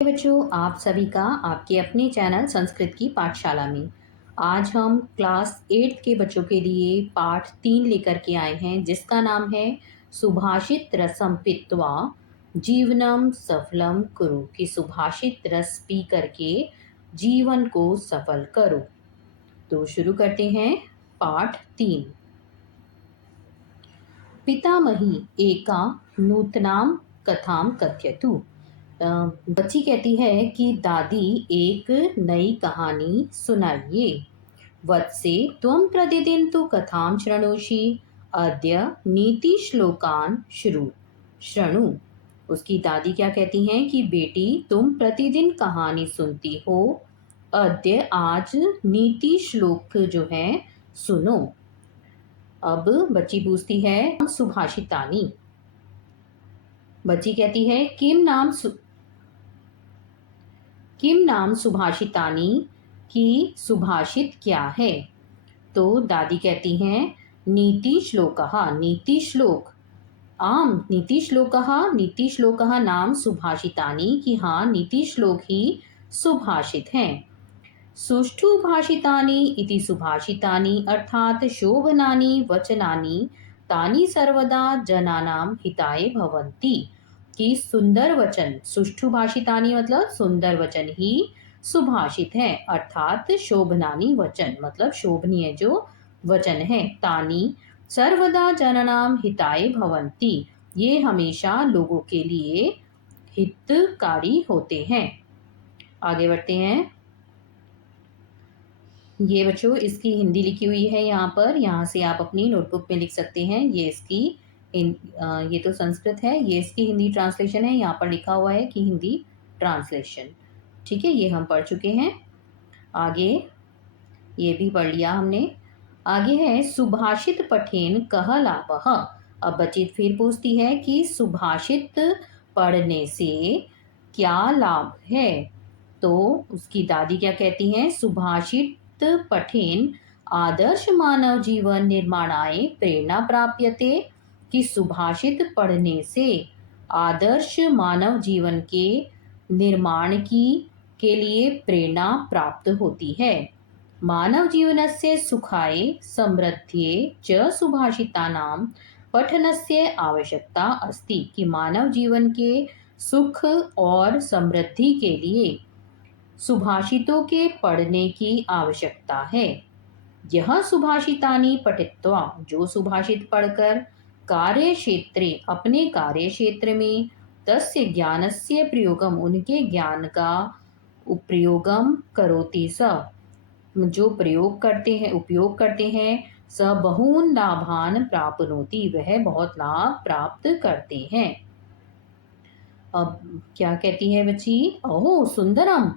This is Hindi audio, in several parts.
बच्चों, आप सभी का आपके अपने चैनल संस्कृत की पाठशाला में आज हम क्लास 8 के बच्चों के लिए पाठ 3 लेकर के आए हैं, जिसका नाम है सुभाषित रसम पीत्वा जीवनम सफलम कुरु। कि सुभाषित रस पी करके जीवन को सफल करो। तो शुरू करते हैं पाठ 3। पितामही एका नूतनाम कथाम कथयतु। बच्ची कहती है कि दादी एक नई कहानी सुनाइए। वत्से त्वं प्रतिदिन तु कथां शृणोषि, अद्य नीति श्लोकान शृणु। उसकी दादी क्या कहती हैं कि बेटी तुम प्रतिदिन कहानी सुनती हो, अद्य आज नीति श्लोक जो है सुनो। अब बच्ची पूछती है सुभाषितानी। बच्ची कहती है किम नाम सुभाषितानी, की सुभाषित क्या है। तो दादी कहती हैं नीति श्लोकः, नीति श्लोक आम नीति श्लोकः नाम सुभाषितानी, कि हाँ नीति श्लोक ही सुभाषित हैं। सुष्ठु भाषितानि इति सुभाषितानि, अर्थात शोभनानि वचनानि तानि सर्वदा जनानां हिताय भवन्ति। कि सुंदर वचन, सुष्ठु भाषितानि मतलब सुंदर वचन ही सुभाषित है, अर्थात शोभनानि वचन मतलब शोभनीय जो वचन है। तानि सर्वदा जनानां हिताय भवन्ति, ये हमेशा लोगों के लिए हितकारी होते हैं। आगे बढ़ते हैं। ये बच्चों इसकी हिंदी लिखी हुई है यहाँ पर, यहाँ से आप अपनी नोटबुक में लिख सकते हैं। ये इसकी ये तो संस्कृत है, ये इसकी हिंदी ट्रांसलेशन है। यहाँ पर लिखा हुआ है कि हिंदी ट्रांसलेशन। ठीक है, ये हम पढ़ चुके हैं। आगे ये भी पढ़ लिया हमने। आगे है सुभाषित पठेन कह लाभः। अब बच्ची फिर पूछती है कि सुभाषित पढ़ने से क्या लाभ है। तो उसकी दादी क्या कहती हैं, सुभाषित पठेन आदर्श मानव जीवन निर्माणाय प्रेरणा प्राप्यते। कि सुभाषित पढ़ने से आदर्श मानव जीवन के निर्माण के लिए प्रेरणा प्राप्त होती है। मानव जीवनस्य सुखाय समृद्ध्ये च सुभाषितानां पठनस्य आवश्यकता अस्ति। कि मानव जीवन के सुख और समृद्धि के लिए सुभाषितों के पढ़ने की आवश्यकता है। यह सुभाषितानि पठित्वा, जो सुभाषित पढ़कर कार्य क्षेत्रे अपने कार्य क्षेत्र में तस्य ज्ञानस्य प्रयोगम, उनके ज्ञान का उपयोगम करोति स, जो प्रयोग करते हैं उपयोग करते हैं, स बहून लाभान प्राप्नोति, वह बहुत लाभ प्राप्त करते हैं। अब क्या कहती है बच्ची, ओह सुंदरम,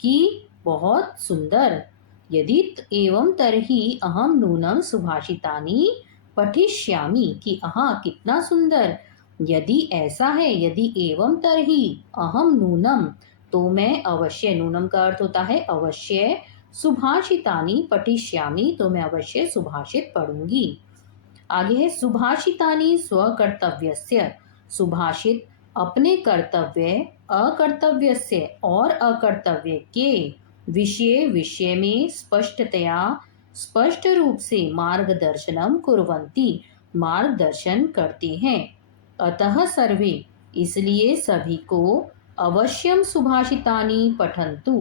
कि बहुत सुंदर। यदि एवं तरही अहम नूनम सुभाषितानि पठिष्यामि। कि हाँ कितना सुंदर, यदि ऐसा है, यदि एवं तरही अहम नूनम, तो मैं अवश्य, नूनम का अर्थ होता है अवश्य, सुभाषितानि पठिष्यामि, तो मैं अवश्य सुभाषित पढ़ूंगी। आगे है सुभाषितानि स्वकर्तव्यस्य। सुभाषित अपने कर्तव्य, अकर्तव्यस्य और अकर्तव्य के विषय में स्पष्ट रूप से मार्गदर्शनम कुर्वन्ति, मार्गदर्शन करते हैं। अतः सर्वे, इसलिए सभी को अवश्यम सुभाषितानि पठन्तु,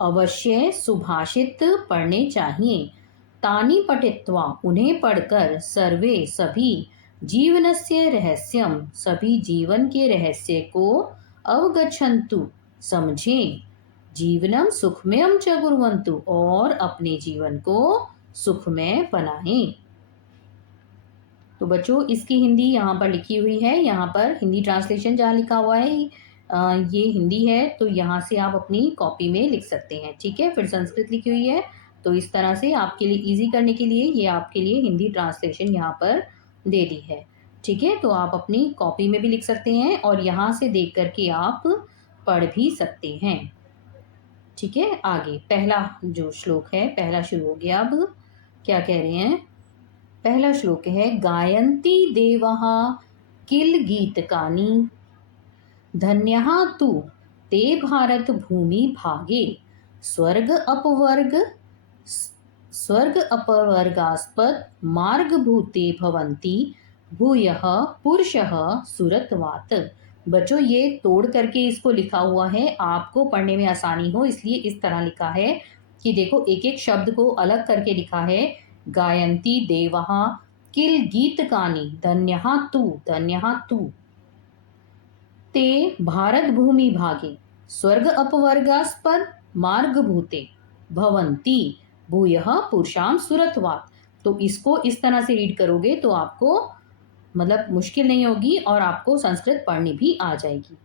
अवश्य सुभाषित पढ़ने चाहिए। तानि पठित्वा, उन्हें पढ़कर, सर्वे सभी, जीवनस्य रहस्यम, सभी जीवन के रहस्य को अवगच्छन्तु, समझें। जीवनम सुखमयम च कुर्वन्तु, और अपने जीवन को सुखमय बनाएं। तो बच्चों इसकी हिंदी यहाँ पर लिखी हुई है, यहाँ पर हिंदी ट्रांसलेशन जहाँ लिखा हुआ है ये हिंदी है, तो यहाँ से आप अपनी कॉपी में लिख सकते हैं। ठीक है, फिर संस्कृत लिखी हुई है, तो इस तरह से आपके लिए इजी करने के लिए ये आपके लिए हिंदी ट्रांसलेशन यहाँ पर दे दी है। ठीक है, तो आप अपनी कॉपी में भी लिख सकते हैं और यहाँ से देख करके आप पढ़ भी सकते हैं। ठीक है, आगे पहला जो श्लोक है, पहला शुरू हो गया। अब क्या कह रहे हैं, पहला श्लोक है गायन्ति देवाः किल गीतकानि, धन्यः तु ते भारत भूमि भागे स्वर्ग अपवर्गास्पद मार्गभूते भवन्ति भूयः पुरुषः सुरतवात। बच्चों ये तोड़ करके इसको लिखा हुआ है, आपको पढ़ने में आसानी हो इसलिए इस तरह लिखा है कि देखो एक एक शब्द को अलग करके लिखा है। गायन्ति देवः किल गीतकानि धन्यः तु ते भारत भूमि भागे स्वर्ग अपवर्गास्पद मार्गभूते भवन्ति भूयः पुरुषाम सुरतवात। तो इसको इस तरह से रीड करोगे तो आपको मतलब मुश्किल नहीं होगी और आपको संस्कृत पढ़नी भी आ जाएगी।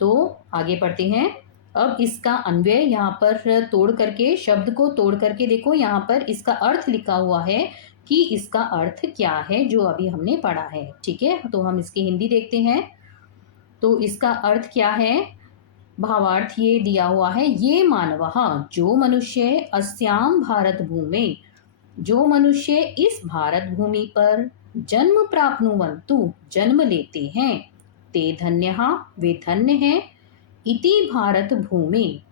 तो आगे पढ़ते हैं। अब इसका अन्वय यहाँ पर तोड़ करके, शब्द को तोड़ करके देखो, यहाँ पर इसका अर्थ लिखा हुआ है कि इसका अर्थ क्या है जो अभी हमने पढ़ा है। ठीक है, तो हम इसकी हिंदी देखते हैं। तो इसका अर्थ क्या है, भावार्थ ये दिया हुआ है। ये मानवः जो मनुष्य अस्याम भारत भूमि, जो मनुष्य इस भारत भूमि पर जन्म प्राप्नुवन्तु जन्म लेते हैं, ते धन्यः वे धन्य हैं, इति भारत भूमि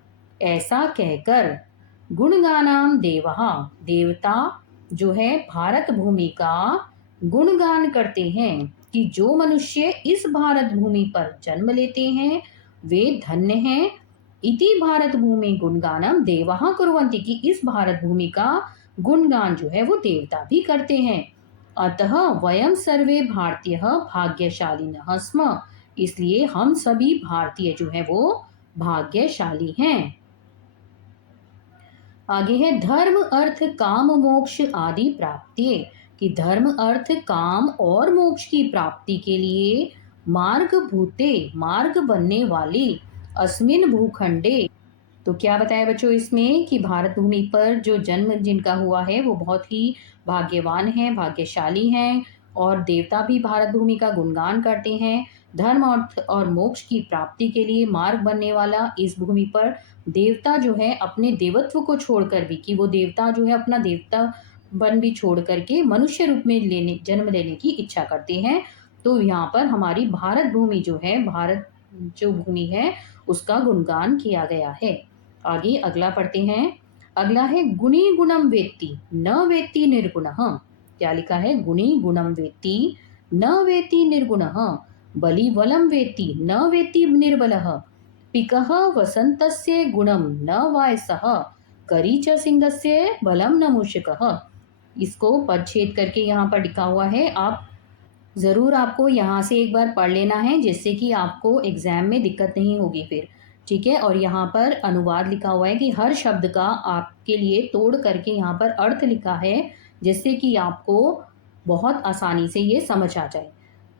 ऐसा कहकर, गुणगानाम देवः देवता जो है भारत भूमि का गुणगान करते हैं कि जो मनुष्य इस भारत भूमि पर जन्म लेते हैं वे धन्य हैं। इति भारत भूमि गुणगानम देवः कुर्वन्ति कि इस भारत भूमि का गुणगान जो है वो देवता भी करते हैं। अतः वयम सर्वे भारतीयः भाग्यशालिनः स्म, इसलिए हम सभी भारतीय जो है वो भाग्यशाली हैं। आगे है धर्म अर्थ काम मोक्ष आदि प्राप्ति, कि धर्म अर्थ काम और मोक्ष की प्राप्ति के लिए मार्ग भूते मार्ग बनने वाली अस्मिन भूखंडे। तो क्या बताया बच्चों इसमें कि भारत भूमि पर जो जन्म जिनका हुआ है वो बहुत ही भाग्यवान हैं, भाग्यशाली हैं और देवता भी भारत भूमि का गुणगान करते हैं। धर्म अर्थ और मोक्ष की प्राप्ति के लिए मार्ग बनने वाला इस भूमि पर देवता जो है अपने देवत्व को छोड़कर भी, कि वो देवता जो है अपना देवता बन भी छोड़ करके मनुष्य रूप में जन्म लेने की इच्छा करते हैं। तो यहाँ पर हमारी भारत भूमि जो है, भारत जो भूमि है उसका गुणगान किया गया है। आगे अगला पढ़ते हैं। अगला है गुणी गुणम वेत्ति न वेत्ति निर्गुणः। क्या लिखा है, गुणी गुणम वेत्ति न वेत्ति निर्गुणः, बलि बलम वेत्ति न वेत्ति निर्बलः, पिकः वसन्तस्य गुणम न वायसः, करी च सिंहस्य बलम न मूषकः। इसको पदच्छेद करके यहाँ पर लिखा हुआ है, आप ज़रूर आपको यहाँ से एक बार पढ़ लेना है जिससे कि आपको एग्जाम में दिक्कत नहीं होगी फिर। ठीक है, और यहाँ पर अनुवाद लिखा हुआ है कि हर शब्द का आपके लिए तोड़ करके यहाँ पर अर्थ लिखा है जिससे कि आपको बहुत आसानी से ये समझ आ जाए।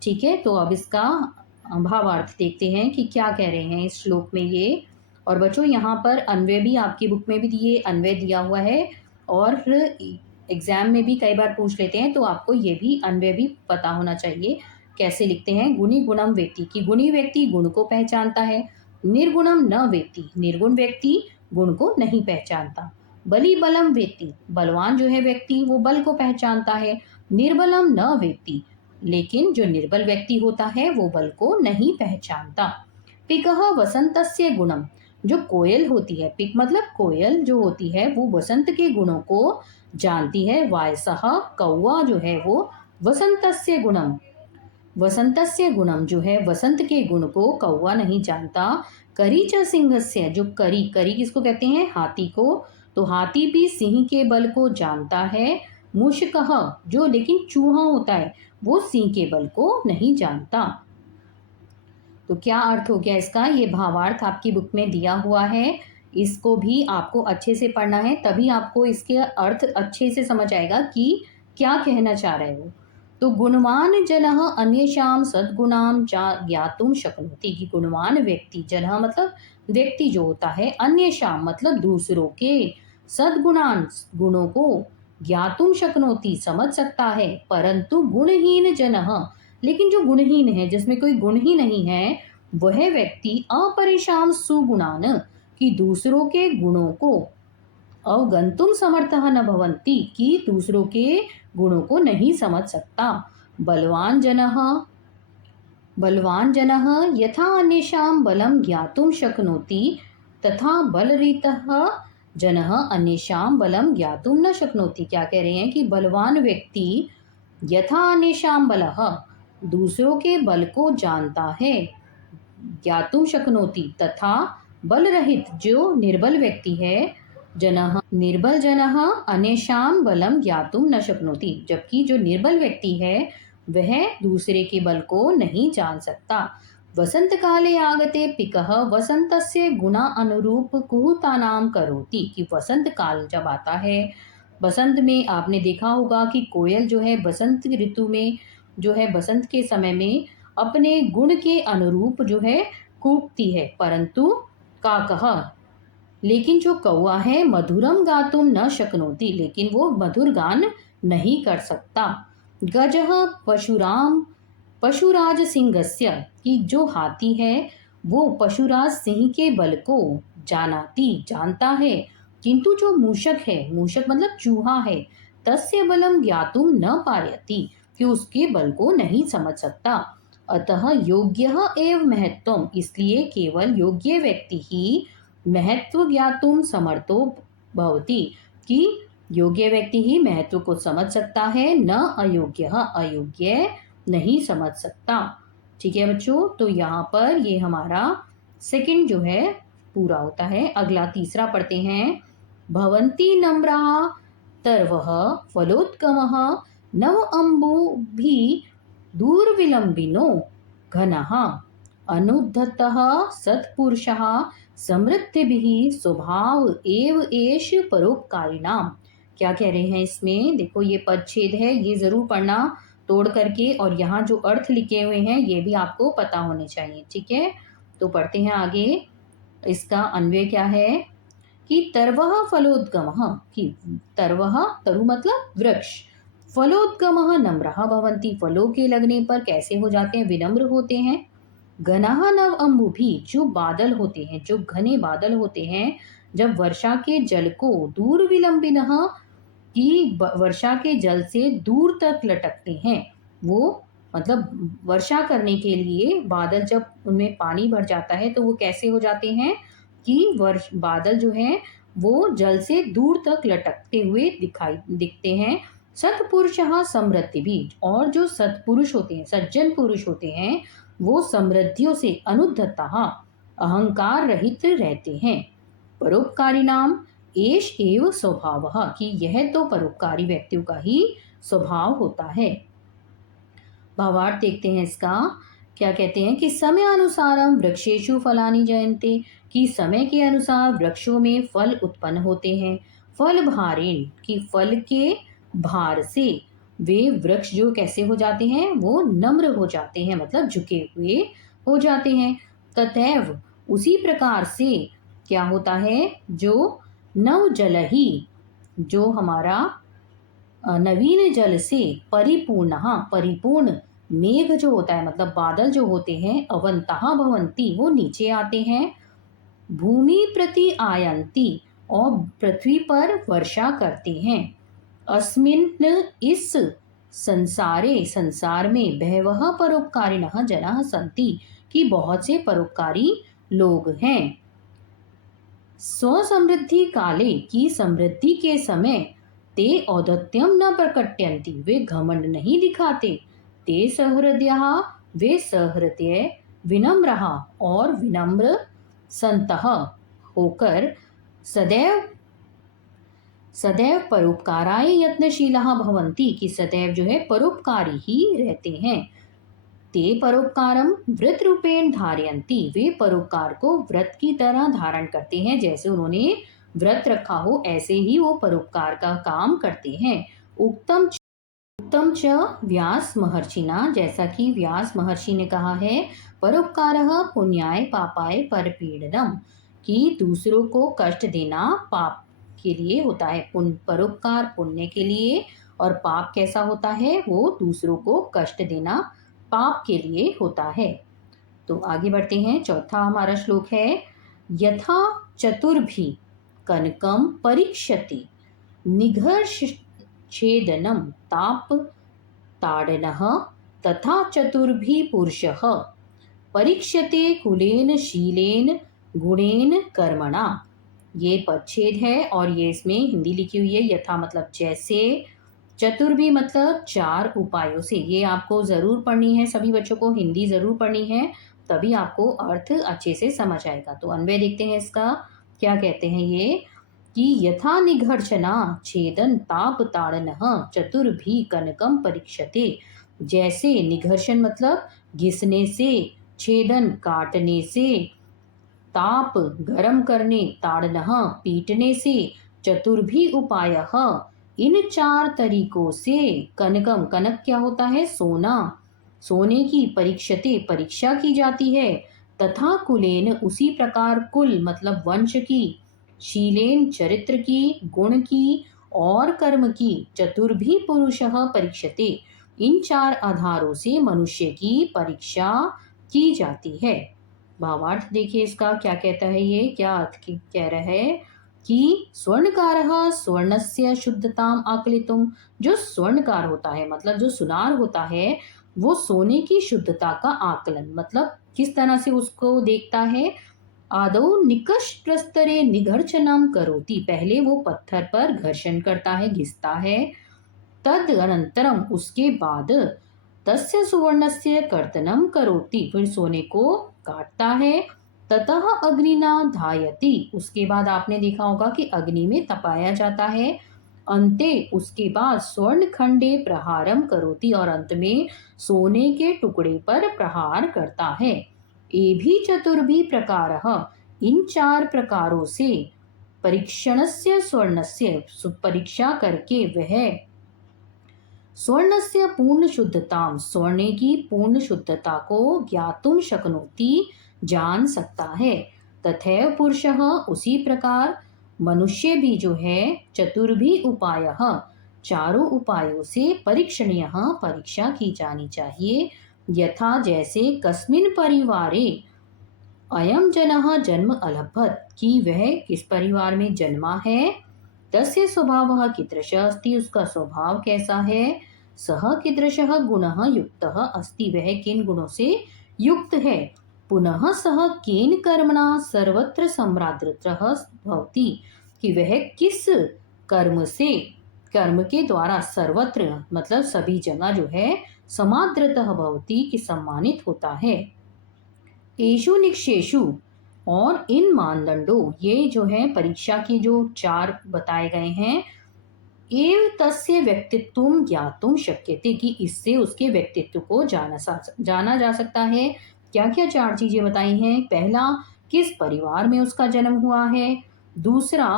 ठीक है, तो अब इसका भावार्थ देखते हैं कि क्या कह रहे हैं इस श्लोक में ये। और बच्चों यहाँ पर अन्वय भी आपकी बुक में भी ये अन्वय दिया हुआ है और एग्जाम में भी कई बार पूछ लेते हैं, तो आपको ये भी अन्वय भी पता होना चाहिए कैसे लिखते हैं। गुणी गुणम वेत्ति, कि गुणी व्यक्ति गुण को पहचानता है, निर्गुणम न वेत्ति निर्गुण व्यक्ति गुण को नहीं पहचानता, बलि बलम वेत्ति बलवान जो है व्यक्ति वो बल को पहचानता है, निर्बलम न वेत्ति लेकिन जो निर्बल व्यक्ति होता है वो बल को नहीं पहचानता। पिकः वसंतस्य गुणम, जो कोयल होती है, पिक मतलब कोयल जो होती है वो वसंत के गुणों को जानती है। वायसः कौवा जो है वो वसंतस्य गुणम जो है वसंत के गुण को कौवा नहीं जानता। करी च सिंहस्य, जो करी किसको कहते हैं, हाथी को, तो हाथी भी सिंह के बल को जानता है। मूषकः जो लेकिन चूहा होता है वो सिंह के बल को नहीं जानता। तो क्या अर्थ हो गया इसका, ये भावार्थ आपकी बुक में दिया हुआ है, इसको भी आपको अच्छे से पढ़ना है तभी आपको इसके अर्थ अच्छे से समझ आएगा कि क्या कहना चाह रहे हो। तो गुणवान जनः अन्येषां सद्गुणां ज्ञातुं शक्नोति, कि गुणवान व्यक्ति, जनः मतलब व्यक्ति जो होता है, अन्येषां मतलब दूसरों के, सद्गुणान गुणों को, ज्ञातुं शक्नोति समझ सकता है, परंतु गुणहीन जनः लेकिन जो गुणहीन है जिसमें कोई गुण ही नहीं है वह व्यक्ति अपरेशान सुगुणान, कि दूसरों के गुणों को, अवगंतुम समर्थः न भवन्ति कि दूसरों के गुणों को नहीं समझ सकता। बलवान जनः बलवान जनः यथा अन्येषां बलं ज्ञातुं शक्नोति तथा बलरहितः जनः अन्येषां बलं ज्ञातुं न शक्नोति। क्या कह रहे हैं कि बलवान व्यक्ति यथा अन्येषां बलः दूसरों के बल को जानता है, ज्ञातुं शक्नोति तथा बल रहित जो निर्बल व्यक्ति है, जनः निर्बल जनः अन्येषां बलं ज्ञातुं न शक्नोति, जबकि जो निर्बल व्यक्ति है वह दूसरे के बल को नहीं जान सकता। वसंत काले आगते पिकः वसंतस्य गुणा अनुरूप कुहूतानां करोति, कि वसंत काल जब आता है, बसंत में आपने देखा होगा कि कोयल जो है बसंत ऋतु में जो है बसंत के समय में अपने गुण के अनुरूप जो है कूकती है, परंतु काकः लेकिन जो कौआ है मधुरम गातुम न शक्नोति, लेकिन वो मधुर गान नहीं कर सकता। गजः पशुराम पशुराज सिंहस्य, कि जो हाथी है वो पशुराज सिंह के बल को जानता है, किंतु जो मूषक है, मूषक मतलब चूहा है, तस्य बलम ज्ञातुम न पायति, कि उसके बल को नहीं समझ सकता। अतः योग्यः एव महत्वम, इसलिए केवल योग्य व्यक्ति ही महत्व ज्ञातुम समर्थो भवति, कि योग्य व्यक्ति ही महत्व को समझ सकता है, न अयोग्य, अयोग्य नहीं समझ सकता। ठीक है बच्चों, तो यहाँ पर ये हमारा सेकंड जो है पूरा होता है। अगला तीसरा पढ़ते हैं। भवन्ति नम्राः तर्वः फलोत्कमः नव अम्बुभि दूरविलम्बिनो घनः अनुद्धतः सत्पुरुषः समृद्धिभिः स्वभाव एव एष परोपकारिणाम। क्या कह रहे हैं इसमें, देखो ये पदच्छेद है, ये जरूर पढ़ना तोड़ करके, और यहाँ जो अर्थ लिखे हुए हैं ये भी आपको पता होने चाहिए। ठीक है, तो पढ़ते हैं आगे। इसका अन्वय क्या है कि तरवः फलोद्गमः, कि तरवः तरु मतलब वृक्ष, फलोद्गमः नम्रः भवन्ति, फलों के लगने पर कैसे हो जाते हैं, विनम्र होते हैं। घनः नव अम्बुभि, जो बादल होते हैं, जो घने बादल होते हैं, जब वर्षा के जल को दूर विलंबिनः, कि वर्षा के जल से दूर तक लटकते हैं, वो मतलब वर्षा करने के लिए बादल जब उनमें पानी भर जाता है तो वो कैसे हो जाते हैं कि बादल जो हैं वो जल से दूर तक लटकते हुए दिखते हैं। सत्पुरुषः समृद्धि भी, और जो सत्पुरुष होते हैं, सज्जन पुरुष होते हैं, वो समृद्धियों से अनुद्धतः अहंकार रहित रहते हैं। परोपकारी नाम एष एव स्वभावः, कि यह तो परोपकारी व्यक्तियों का ही स्वभाव होता है। भावार्थ देखते हैं इसका। क्या कहते हैं कि समय अनुसारम वृक्षेषु फलानि जयन्ते, कि समय के अनुसार वृक्षों में फल उत्पन्न होते हैं। फल भारेण, कि फल के भार से वे वृक्ष जो कैसे हो जाते हैं, वो नम्र हो जाते हैं, मतलब झुके हुए हो जाते हैं। तथैव उसी प्रकार से क्या होता है, जो नव जल ही, जो हमारा नवीन जल से परिपूर्ण मेघ जो होता है, मतलब बादल जो होते हैं, अवंतः भवन्ति, वो नीचे आते हैं। भूमि प्रति आयन्ति, और पृथ्वी पर वर्षा करते हैं। अस्मिन्, इस संसार में बहवः परोपकारिणः जनाः सन्ति, कि बहुत से परोपकारी लोग हैं। स्वसमृद्धि काले, की समृद्धि के समय, ते औदत्यम न प्रकट्यन्ति, वे घमंड नहीं दिखाते। ते सहृदयः, वे सहृदय, विनम्रः, और विनम्र, संतः होकर, सदैव परोपकाराय यत्नशीलः भवन्ति, कि सदैव जो है परोपकारी ही रहते हैं। ते परोपकारम व्रत रूपेण धारयन्ति, वे परोपकार को व्रत की तरह धारण करते हैं, जैसे उन्होंने व्रत रखा हो ऐसे ही वो परोपकार का काम करते हैं। उत्तम च व्यास महर्षिना, जैसा कि व्यास महर्षि ने कहा है, परोपकारः पुण्याय पापाय परपीडनम, कि दूसरों को कष्ट देना पाप के लिए होता है। परोपकार पुण्य के लिए, और पाप कैसा होता है, वो दूसरों को कष्ट देना पाप के लिए होता है। तो आगे बढ़ते हैं। चौथा हमारा श्लोक है, यथा चतुर्भि कनकम परीक्षति निघर्ष छेदनम ताप ताड़नः तथा चतुर्भी पुरुषः परीक्षते कुलेन शीलेन गुणेन कर्मणा। ये पदच्छेद है और ये इसमें हिंदी लिखी हुई है। यथा मतलब जैसे, चतुर्भी मतलब चार उपायों से। ये आपको ज़रूर पढ़नी है, सभी बच्चों को हिंदी ज़रूर पढ़नी है, तभी आपको अर्थ अच्छे से समझ आएगा। तो अन्वय देखते हैं इसका। क्या कहते हैं ये कि यथा निघर्षणा छेदन ताप ताड़नः चतुर्भी कनकम परीक्षते। जैसे निघर्षण मतलब घिसने से, छेदन काटने से, ताप गरम करने, ताड़नः पीटने से, चतुर्भी उपायः इन चार तरीकों से, कनकम कनक क्या होता है, सोना, सोने की, परीक्षते परीक्षा की जाती है, तथा कुलेन उसी प्रकार, कुल मतलब वंश की, शीलेन चरित्र की, गुण की और कर्म की, चतुर्भी पुरुषः परीक्षते इन चार आधारों से मनुष्य की परीक्षा की जाती है। भावार्थ देखिए इसका क्या कहता है, ये क्या अर्थ कह रहा है कि स्वर्णकारः स्वर्णस्य शुद्धताम आकलितुम। जो स्वर्णकार होता है मतलब जो सुनार होता है, वो सोने की शुद्धता का आकलन मतलब किस तरह से उसको देखता है। आदौ निकष प्रस्तरे निघर्षणम करोति, पहले वो पत्थर पर घर्षण करता है, घिसता है। तद अनंतरम उसके बाद तस्य सुवर्णस्य कर्तनम करोति, फिर सोने को काटता है। ततः अग्निना धायति, उसके बाद आपने देखा होगा कि अग्नि में तपाया जाता है। अंते उसके बाद स्वर्ण खंडे प्रहारम करोति, और अंत में सोने के टुकड़े पर प्रहार करता है। ये भी चतुर्भी प्रकारः, इन चार प्रकारों से परीक्षणस्य स्वर्णस्य परीक्षा करके वह स्वर्णस्य पूर्ण शुद्धताम, स्वर्ण की पूर्ण शुद्धता को ज्ञातुम शक्नोति, जान सकता है। तथैव पुरुषः, उसी प्रकार मनुष्य भी जो है चतुर्भी उपायः, चारों उपायों से परीक्षणीय, परीक्षा की जानी चाहिए। यथा जैसे, कस्मिन् परिवारे अयम जनः जन्म अलभत, कि वह किस परिवार में जन्मा है। तस्य स्वभावः कीदृशः अस्ति, उसका स्वभाव कैसा है। सः कीदृशः गुणः युक्तः अस्ति, वह किन गुणों से युक्त है। पुनः सः केन कर्मणा सर्वत्र सम्रादृतः भवति, कि वह किस कर्म से, कर्म के द्वारा सर्वत्र मतलब सभी जगह जो है समादृतः भवति, कि सम्मानित होता है। एषु निक्षेषु, और इन मानदंडों, ये जो है परीक्षा की जो चार बताए गए हैं, एव तस्य व्यक्तित्वं ज्ञातुम शक्यते, कि इससे उसके व्यक्तित्व को जाना जा सकता है। क्या क्या चार चीजें बताई हैं। पहला, किस परिवार में उसका जन्म हुआ है। दूसरा,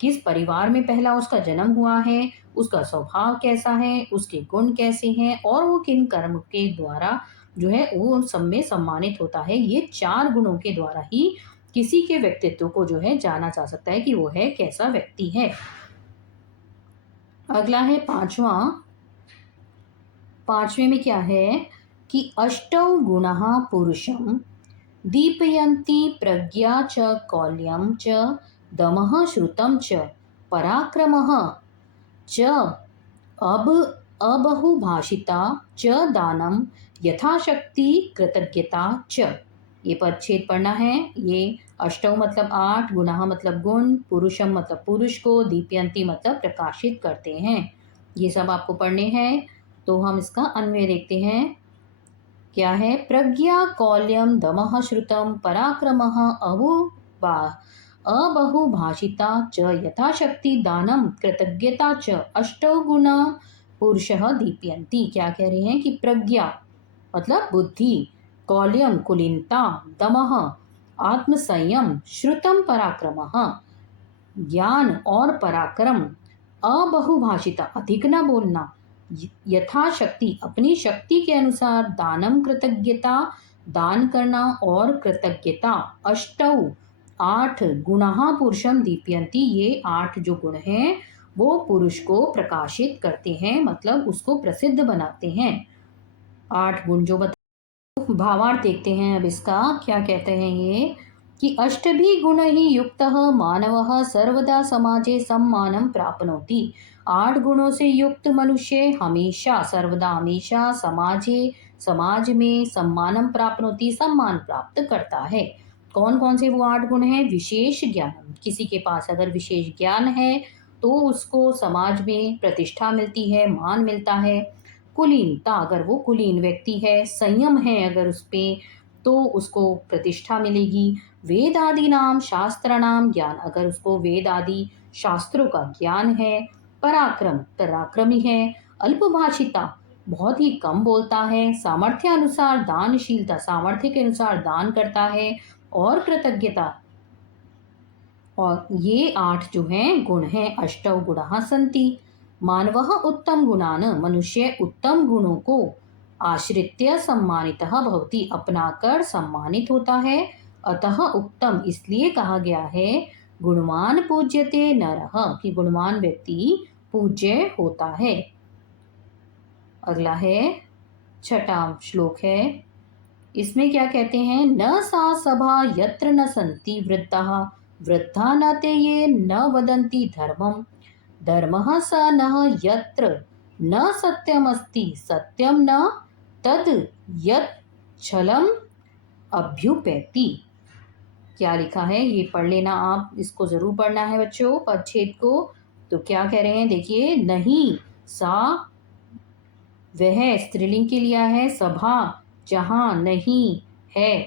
किस परिवार में पहला उसका जन्म हुआ है, उसका स्वभाव कैसा है, उसके गुण कैसे हैं, और वो किन कर्म के द्वारा जो है वो सब में सम्मानित होता है। ये चार गुणों के द्वारा ही किसी के व्यक्तित्व को जो है जाना जा सकता है कि वो है कैसा व्यक्ति है। अगला है पांचवें में क्या है कि अष्टौ गुणः पुरुषं दीपयन्ति प्रज्ञा च कौल्यं च दमः श्रुतं च पराक्रमः च अबहुभाषिता च दानं यथाशक्ति कृतज्ञता च। ये पदच्छेद पढ़ना है। ये अष्टौ मतलब आठ, गुणः मतलब गुण, पुरुषम मतलब पुरुष को, दीपयंती मतलब प्रकाशित करते हैं। ये सब आपको पढ़ने हैं। तो हम इसका अन्वय देखते हैं। क्या है, प्रज्ञा कौल्यम दमः श्रुतम पराक्रमः अबहुभाषिता च यथाशक्ति दानम कृतज्ञता च अष्टौ गुणा पुरुषः दीप्यन्ति। क्या कह रहे हैं कि प्रज्ञा मतलब बुद्धि, कौल्यम कुलीनता, दमः आत्मसंयम, श्रुतम पराक्रमः ज्ञान और पराक्रम, अबहुभाषिता अधिक न बोलना, यथाशक्ति अपनी शक्ति के अनुसार, दानम कृतज्ञता दान करना और कृतज्ञता, अष्टौ आठ, गुणः पुरुषम दीप्यन्ति ये आठ जो गुण हैं वो पुरुष को प्रकाशित करते हैं मतलब उसको प्रसिद्ध बनाते हैं। आठ गुण जो बता, भावार्थ देखते हैं अब इसका। क्या कहते हैं ये कि अष्टभी गुणैः युक्तः मानवः सर्वदा समाजे सम्मानं प्राप्नोति। 8 गुणों से युक्त मनुष्य हमेशा सर्वदा हमेशा समाज में सम्मानं प्राप्नोति सम्मान प्राप्त करता है। कौन कौन से वो 8 गुण हैं? विशेष ज्ञान, किसी के पास अगर विशेष ज्ञान है तो उसको समाज में प्रतिष्ठा मिलती है, मान मिलता है। कुलीनता, अगर वो कुलीन व्यक्ति है, संयम है अगर उस पे, तो उसको प्रतिष्ठा मिलेगी। वेद आदि नाम शास्त्र नाम ज्ञान, अगर उसको वेद आदि शास्त्रों का ज्ञान है। पराक्रमी है। अल्पभाषिता, बहुत ही कम बोलता है। सामर्थ्य अनुसार दानशीलता, सामर्थ्य के अनुसार दान करता है। और कृतज्ञता। और ये 8 जो हैं गुण हैं। अष्टौ गुणाः सन्ति। मानवः उत्तम गुणान्, मनुष्य उत्तम गुणों को आश्रित्य सम्मानितः भवति, अपनाकर सम्मानित होता है। अतः उत्तम, इसलिए कहा गया है गुणवान पूज्यते नरः, कि गुणवान व्यक्ति पूज्य होता है। अगला है 6वां श्लोक है। इसमें क्या कहते हैं? न सा सभा यत्र न सन्ति वृद्धाः, वृद्धा न ते ये न वदन्ति धर्मम्, धर्मः स न यत्र न सत्यमस्ति, सत्यम न तद यत् छलम अभ्युपेति। क्या लिखा है ये पढ़ लेना, आप इसको जरूर पढ़ना है बच्चों, पदच्छेद को। तो क्या कह रहे हैं देखिए, नहीं सा वह स्त्रीलिंग के लिया है, सभा जहाँ नहीं है,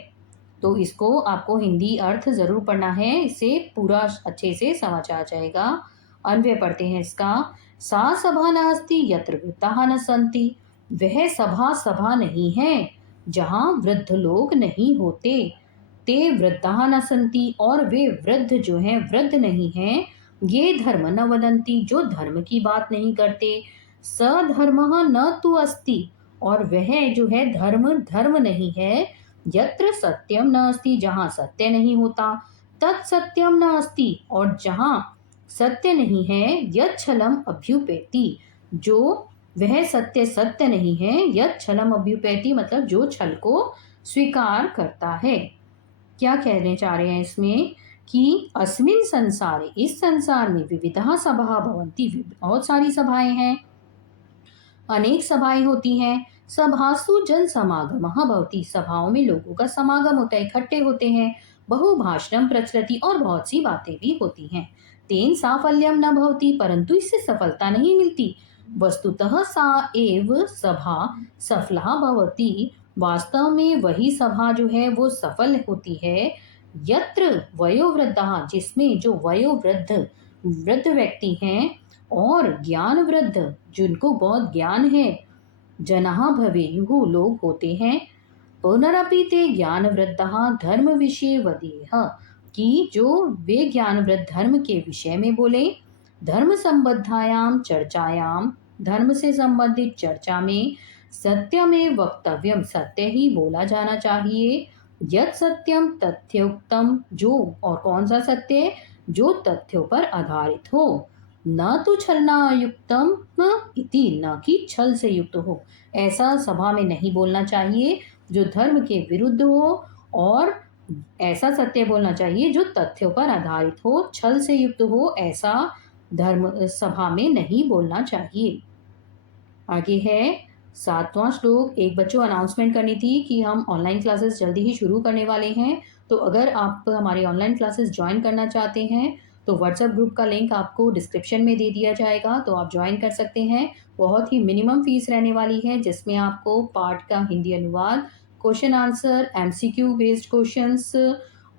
तो इसको आपको हिंदी अर्थ जरूर पढ़ना है, इससे पूरा अच्छे से समझ आ जाएगा। अन्वय पढ़ते हैं इसका। सा सभा नास्ति यत्र वृद्धाः न सन्ति, वह सभा नहीं है जहाँ वृद्ध लोग नहीं होते। ते वृद्धाः न सन्ति, और वे वृद्ध जो हैं वृद्ध नहीं हैं। ये धर्म न वदन्ति, जो धर्म की बात नहीं करते। सधर्मः न तु अस्ति, और वह जो है धर्म नहीं है। यत्र सत्यम न अस्ति, जहाँ सत्य नहीं होता। तत्सत्यम न अस्ति, और जहाँ सत्य नहीं है। यत् छलम अभ्युपेति, जो वह सत्य नहीं है। यत् छलम अभ्युपेति मतलब जो छल को स्वीकार करता है। क्या कहने चाह रहे हैं इसमें कि अस्मिन् संसारे, इस संसार में विविधा सभा भवन्ति, बहुत सारी सभाएं हैं, अनेक सभाएं होती हैं। सभासु जन समागमः भवति, सभाओं में लोगों का समागम होता है, इकट्ठे होते हैं। बहुभाषणम प्रचलति, और बहुत सी बातें भी होती हैं। तेन साफल्यम न भवति, परंतु इससे सफलता नहीं मिलती। वस्तुतः सा एव सभा सफला भवति, वास्तव में वही सभा जो है वो सफल होती है। यत्र वयोवृद्धाः, जिसमें जो वृद्ध व्यक्ति हैं और ज्ञान वृद्ध, जिनको बहुत ज्ञान है, जनाः भवेयुः, लोग होते हैं। पुनरपि ते ज्ञान वृद्धाः धर्म विषये वदेह, कि जो वे ज्ञान वृद्ध धर्म के विषय में बोले। धर्म संबद्धायाम चर्चायाम, धर्म से संबंधित चर्चा में। सत्यमेव वक्तव्यम, सत्य ही बोला जाना चाहिए। यत् सत्यम तथ्योक्तम, जो और कौन सा सत्य, जो तथ्यों पर आधारित हो। न तो छलना युक्तम इति, न कि छल से युक्त हो। ऐसा सभा में नहीं बोलना चाहिए जो धर्म के विरुद्ध हो, और ऐसा सत्य बोलना चाहिए जो तथ्यों पर आधारित हो, छल से युक्त हो, ऐसा धर्म सभा में नहीं बोलना चाहिए। आगे है 7वां श्लोक। एक बच्चों अनाउंसमेंट करनी थी कि हम ऑनलाइन क्लासेस जल्दी ही शुरू करने वाले हैं, तो अगर आप हमारी ऑनलाइन क्लासेस ज्वाइन करना चाहते हैं तो व्हाट्सएप ग्रुप का लिंक आपको डिस्क्रिप्शन में दे दिया जाएगा, तो आप ज्वाइन कर सकते हैं। बहुत ही मिनिमम फीस रहने वाली है, जिसमें आपको पाठ का हिंदी अनुवाद, question answer, MCQ based questions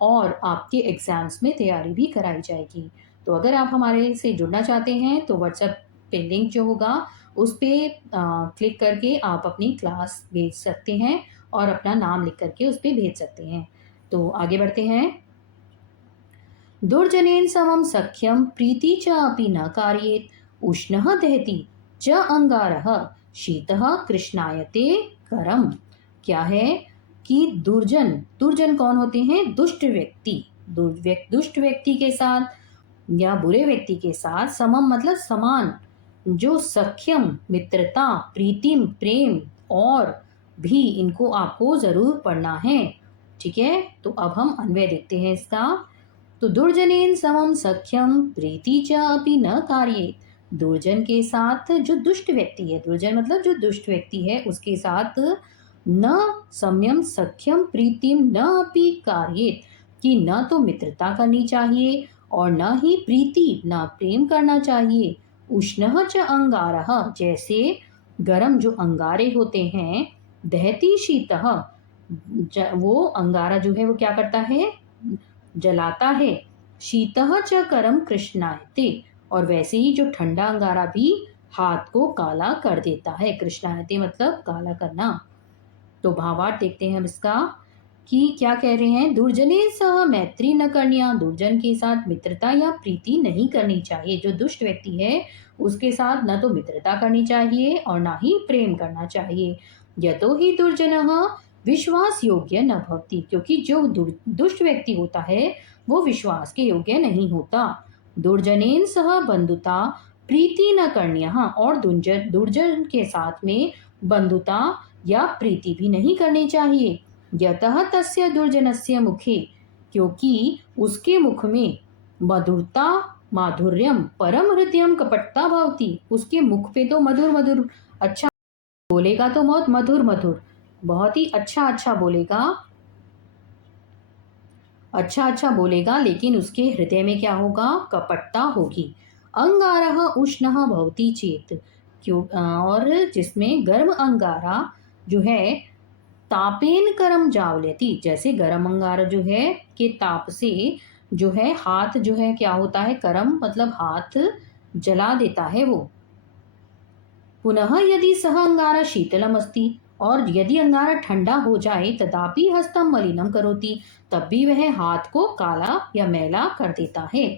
और आपके एग्जाम्स में तैयारी भी कराई जाएगी। तो अगर आप हमारे से जुड़ना चाहते हैं तो व्हाट्सएप पे लिंक जो होगा उस पर क्लिक करके आप अपनी क्लास भेज सकते हैं और अपना नाम लिख करके उस पर भेज सकते हैं। तो आगे बढ़ते हैं। दुर्जनेन समम सख्यम प्रीति च अपि न कार्येत, उष्णः दहति च अंगारः, शीतः कृष्णायते करम। क्या है कि दुर्जन कौन होते हैं? दुष्ट व्यक्ति। दुष्ट व्यक्ति के साथ या बुरे व्यक्ति के साथ समम मतलब समान, जो सख्यम मित्रता, प्रीतिम प्रेम, और भी इनको आपको जरूर पढ़ना है। ठीक है, तो अब हम अन्वय देखते हैं इसका। तो दुर्जनेन समम सख्यम प्रीति च अपि न कार्ये। दुर्जन के साथ जो दुष्ट व्यक्ति है, दुर्जन मतलब जो दुष्ट व्यक्ति है, उसके साथ न सम्यम सख्यम प्रीतिम न अपि कार्ये, कि न तो मित्रता करनी चाहिए और न ही प्रीति, न प्रेम करना चाहिए। उष्णः च अंगारः, जैसे गरम जो अंगारे होते हैं, दहती शीतः, वो अंगारा जो है वो क्या करता है, जलाता है। शीतः च करम कृष्णायते, और वैसे ही जो ठंडा अंगारा भी हाथ को काला कर देता है। कृष्णायते मतलब काला करना। तो भावार्थ देखते हैं हम इसका कि क्या कह रहे हैं। दुर्जने सह मैत्री न करनिया, दुर्जन के साथ मित्रता या प्रीति नहीं करनी चाहिए। जो दुष्ट व्यक्ति है उसके साथ न तो मित्रता करनी चाहिए और ना ही प्रेम करना चाहिए। यतो ही दुर्जनः विश्वास योग्य न भवति, क्योंकि जो दुष्ट व्यक्ति होता है वो विश्वास के योग्य नहीं होता। दुर्जनेन सह बंधुता प्रीति न करनिया, और दुर्जन के साथ में बंधुता या प्रीति भी नहीं करनी चाहिए। यतः तस्य दुर्जनस्य मुखे, क्योंकि उसके मुख में मधुरता माधुर्यम परम हृदयम कपटता भवति, उसके मुख पे तो मधुर मधुर अच्छा बोलेगा, तो बहुत मधुर मधुर, बहुत ही अच्छा अच्छा बोलेगा, अच्छा अच्छा बोलेगा, लेकिन उसके हृदय में क्या होगा, कपटता होगी। अंगारः उष्णः भवति चेत, क्यों, और जिसमें गर्म अंगारा जो है तापेन करम जावलेती, जैसे गर्म अंगारा जो है के ताप से जो है हाथ जो है क्या होता है, करम मतलब हाथ जला देता है वो। पुनः यदि सह अंगारा शीतलम अस्ति, और यदि अंगारा ठंडा हो जाए, तदापि हस्तम मलिनम करोति, तब भी वह हाथ को काला या मैला कर देता है।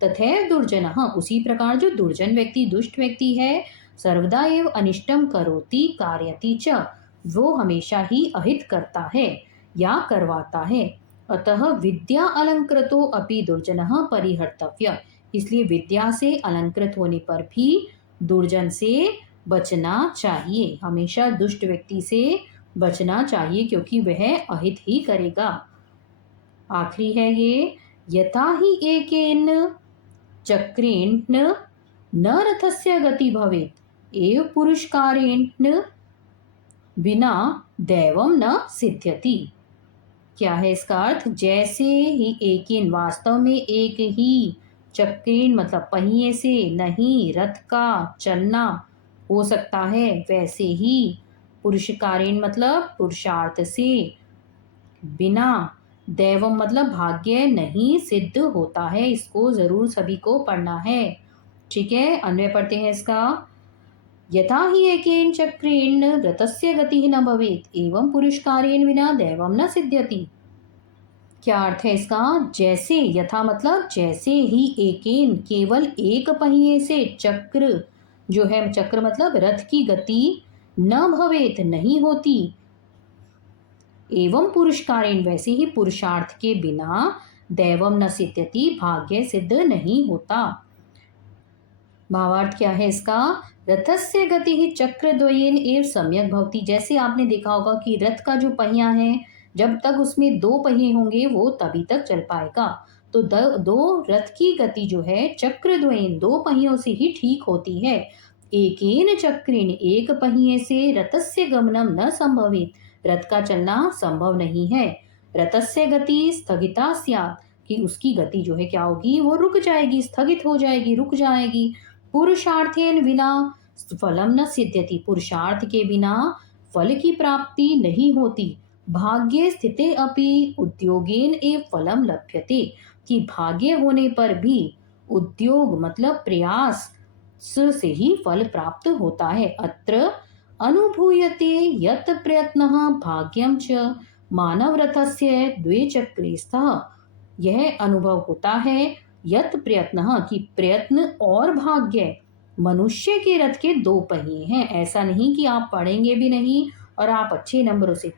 तथैव दुर्जनः, उसी प्रकार जो दुर्जन व्यक्ति दुष्ट व्यक्ति है, सर्वदा एव अनिष्टम करोति कार्यति च, वो हमेशा ही अहित करता है या करवाता है। अतः विद्या अलंकृतो अपि दुर्जनः परिहर्तव्य, इसलिए विद्या से अलंकृत होने पर भी दुर्जन से बचना चाहिए। हमेशा दुष्ट व्यक्ति से बचना चाहिए, क्योंकि वह अहित ही करेगा। आखिरी है ये, यथा ही एकेन चक्रेण न रथस्य गति भवेत् एव पुरुषकारेण बिना दैवम न सिद्ध्यति। क्या है इसका अर्थ, जैसे ही एकेन वास्तव में एक ही, चक्रेण मतलब पहिए से नहीं रथ का चलना हो सकता है, वैसे ही पुरुषकारेण मतलब पुरुषार्थ से, बिना दैवम मतलब भाग्य नहीं सिद्ध होता है। इसको जरूर सभी को पढ़ना है। ठीक है, अन्वय पढ़ते हैं इसका। यथा ही एकेन चक्रेण रथस्य गति न भवेत् एवं पुरुषकारेण बिना दैवम न सिद्ध्यति। क्या अर्थ है इसका, जैसे, यथा मतलब जैसे ही, एकेन केवल एक पहिए से, चक्र जो है, चक्र मतलब रथ की गति, न भवेत नहीं होती, एवं पुरुषकारेण वैसे ही पुरुषार्थ के बिना, दैवम न सिद्ध्यति भाग्य सिद्ध नहीं होता। भावार्थ क्या है इसका, रथस्य गति ही चक्रद्वयेन एव सम्यक भवति, जैसे आपने देखा होगा कि रथ का जो पहिया है, जब तक उसमें दो पहिए होंगे वो तभी तक चल पाएगा। तो दो रथ की गति जो है चक्रद्वयेन दो पहियों से ही ठीक होती है। एकेन चक्रेण एक पहिए से रथस्य गमनम न संभवेत, रथ का चलना संभव नहीं है। रथस्य गति स्थगिता स्यात्, कि उसकी गति जो है क्या होगी, वो रुक जाएगी, स्थगित हो जाएगी, रुक जाएगी। पुरुषार्थेन विना फलम न सिद्ध्यति, पुरुषार्थ के बिना फल की प्राप्ति नहीं होती। भाग्ये स्थिते अपि उद्योगेन एव फलम लभ्यते, कि भाग्य होने पर भी उद्योग मतलब प्रयास से ही फल प्राप्त होता है। अत्र अनुभूयते यत् प्रयत्नः भाग्यम च मानव रथस्य द्वे चक्रे स्तः, यह अनुभव होता है यत् प्रयत्न, कि प्रयत्न और भाग्य मनुष्य के रथ के दो पहिए हैं। ऐसा नहीं कि आप पढ़ेंगे भी नहीं और आप अच्छे नंबरों से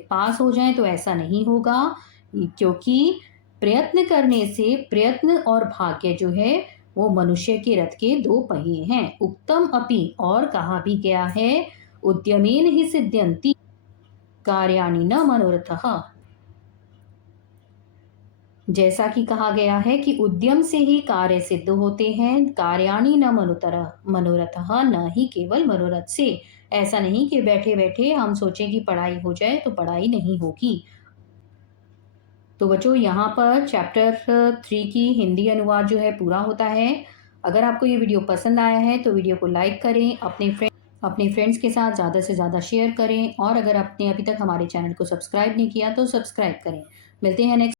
पास हो जाएं, तो ऐसा नहीं होगा, क्योंकि प्रयत्न करने से प्रयत्न और भाग्य जो है वो मनुष्य के रथ के दो पहिए हैं। उक्तम अपि, और कहा भी गया है, उद्यमेन ही सिद्ध्यन्ति, कार्याणि न मनोरथः। जैसा कि कहा गया है कि उद्यम से ही कार्य सिद्ध होते हैं, कार्याणि न मनोरथः, न ही केवल मनोरथ से। ऐसा नहीं कि बैठे-बैठे हम सोचें कि पढ़ाई हो जाए तो पढ़ाई नहीं होगी। तो बच्चों यहाँ पर चैप्टर 3 की हिंदी अनुवाद जो है पूरा होता है। अगर आपको ये वीडियो पसंद आया है तो वीडियो को लाइक करें, अपने फ्रेंड्स के साथ ज़्यादा से ज़्यादा शेयर करें और अगर आपने अभी तक हमारे चैनल को सब्सक्राइब नहीं किया तो सब्सक्राइब करें। मिलते हैं नेक्स्ट